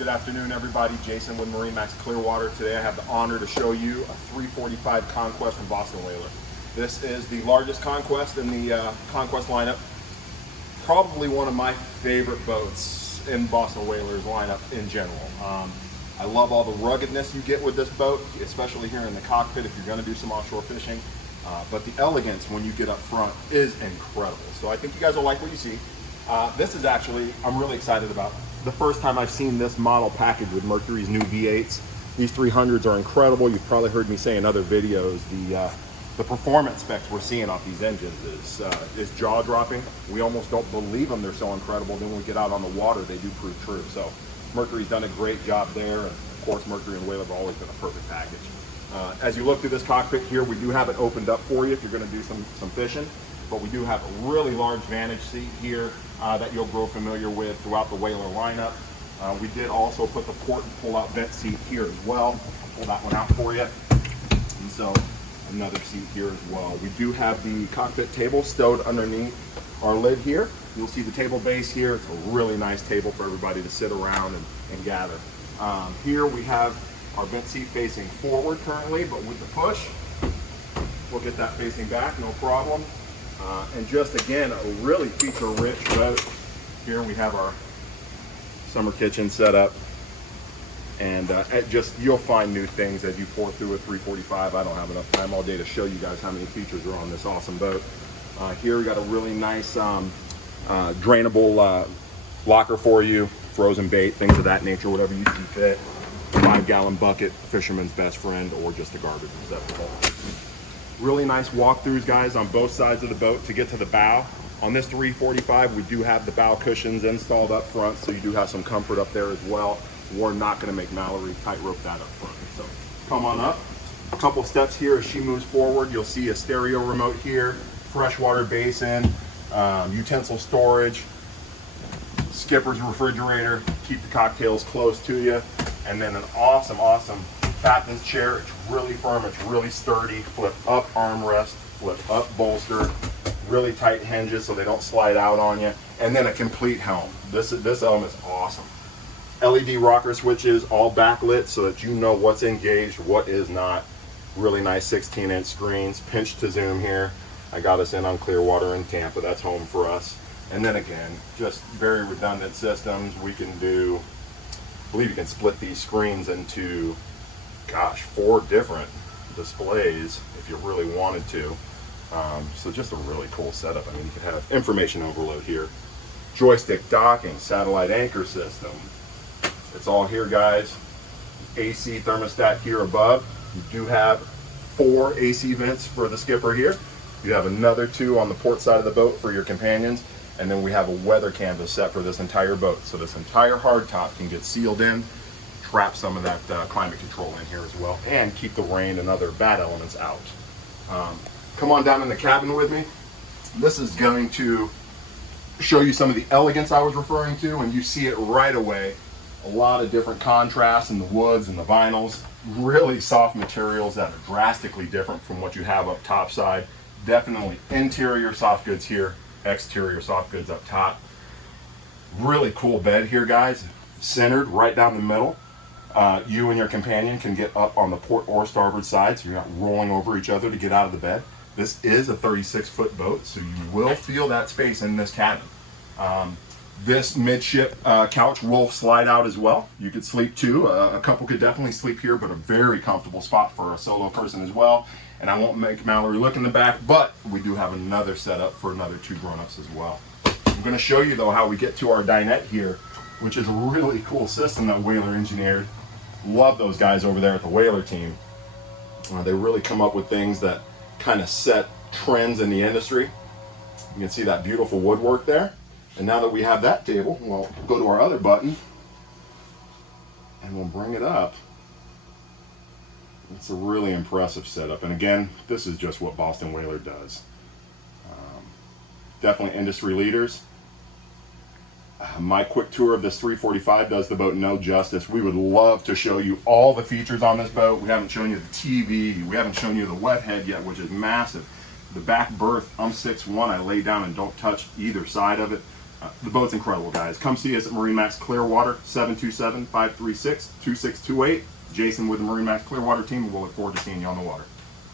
Good afternoon, everybody. Jason with MarineMax Clearwater. Today I have the honor to show you a 345 Conquest from Boston Whaler. This is the largest Conquest in the Conquest lineup. Probably one of my favorite boats in Boston Whaler's lineup in general. I love all the ruggedness you get with this boat, especially here in the cockpit if you're going to do some offshore fishing. But the elegance when you get up front is incredible. So I think you guys will like what you see. This is actually, I'm really excited about. The first time I've seen this model packaged with Mercury's new V8s. These 300s are incredible. You've probably heard me say in other videos, the performance specs we're seeing off these engines is jaw-dropping. We almost don't believe them, they're so incredible. Then when we get out on the water, they do prove true. So Mercury's done a great job there. And of course, Mercury and Whaler have always been a perfect package. As you look through this cockpit here, we do have it opened up for you if you're gonna do some fishing. But we do have a really large vantage seat here that you'll grow familiar with throughout the Whaler lineup. We did also put the port and pull out vent seat here as well. I'll pull that one out for you. And so another seat here as well. We do have the cockpit table stowed underneath our lid here. You'll see the table base here. It's a really nice table for everybody to sit around and gather. Here we have our vent seat facing forward currently, but with the push, we'll get that facing back, no problem. And just again, a really feature-rich boat. Here we have our summer kitchen set up, and you'll find new things as you pour through a 345. I don't have enough time all day to show you guys how many features are on this awesome boat. Here we got a really nice drainable locker for you, frozen bait, things of that nature, whatever you see fit. 5-gallon bucket, fisherman's best friend, or just a garbage receptacle. Really nice walkthroughs, guys, on both sides of the boat to get to the bow. On this 345, we do have the bow cushions installed up front, so you do have some comfort up there as well. We're not going to make Mallory tightrope that up front. So come on up. A couple steps here as she moves forward. You'll see a stereo remote here, freshwater basin, utensil storage, skipper's refrigerator, keep the cocktails close to you, and then an awesome captain's chair. It's really firm, it's really sturdy. Flip up armrest, flip up bolster, really tight hinges so they don't slide out on you, and then a complete helm. This helm is awesome. LED rocker switches, all backlit so that you know what's engaged, what is not. Really nice 16-inch screens, pinch to zoom here. I got us in on Clearwater in Tampa, that's home for us. And then again, just very redundant systems. We can do, I believe you can split these screens into, gosh, 4 different displays if you really wanted to. So just a really cool setup. I mean, you could have information overload here, joystick docking, satellite anchor system. It's all here, guys. AC thermostat here above. You do have 4 AC vents for the skipper here. You have another 2 on the port side of the boat for your companions. And then we have a weather canvas set for this entire boat. So this entire hardtop can get sealed in, trap some of that climate control in here as well, and keep the rain and other bad elements out. Come on down in the cabin with me. This is going to show you some of the elegance I was referring to, and you see it right away. A lot of different contrasts in the woods and the vinyls. Really soft materials that are drastically different from what you have up top side. Definitely interior soft goods here, exterior soft goods up top. Really cool bed here, guys. Centered right down the middle. You and your companion can get up on the port or starboard side, so you're not rolling over each other to get out of the bed. This is a 36-foot boat, so you will feel that space in this cabin. This midship couch will slide out as well. You could sleep too. A couple could definitely sleep here, but a very comfortable spot for a solo person as well. And I won't make Mallory look in the back, but we do have another setup for another 2 grown-ups as well. I'm going to show you though how we get to our dinette here, which is a really cool system that Whaler engineered. Love those guys over there at the Whaler team. They really come up with things that kind of set trends in the industry. You can see that beautiful woodwork there. And now that we have that table, we'll go to our other button and we'll bring it up. It's a really impressive setup. And again, this is just what Boston Whaler does. Definitely industry leaders. My quick tour of this 345 does the boat no justice. We would love to show you all the features on this boat. We haven't shown you the TV. We haven't shown you the wet head yet, which is massive. The back berth, I'm 6'1". I lay down and don't touch either side of it. The boat's incredible, guys. Come see us at MarineMax Clearwater, 727-536-2628. Jason with the MarineMax Clearwater team, and we'll look forward to seeing you on the water.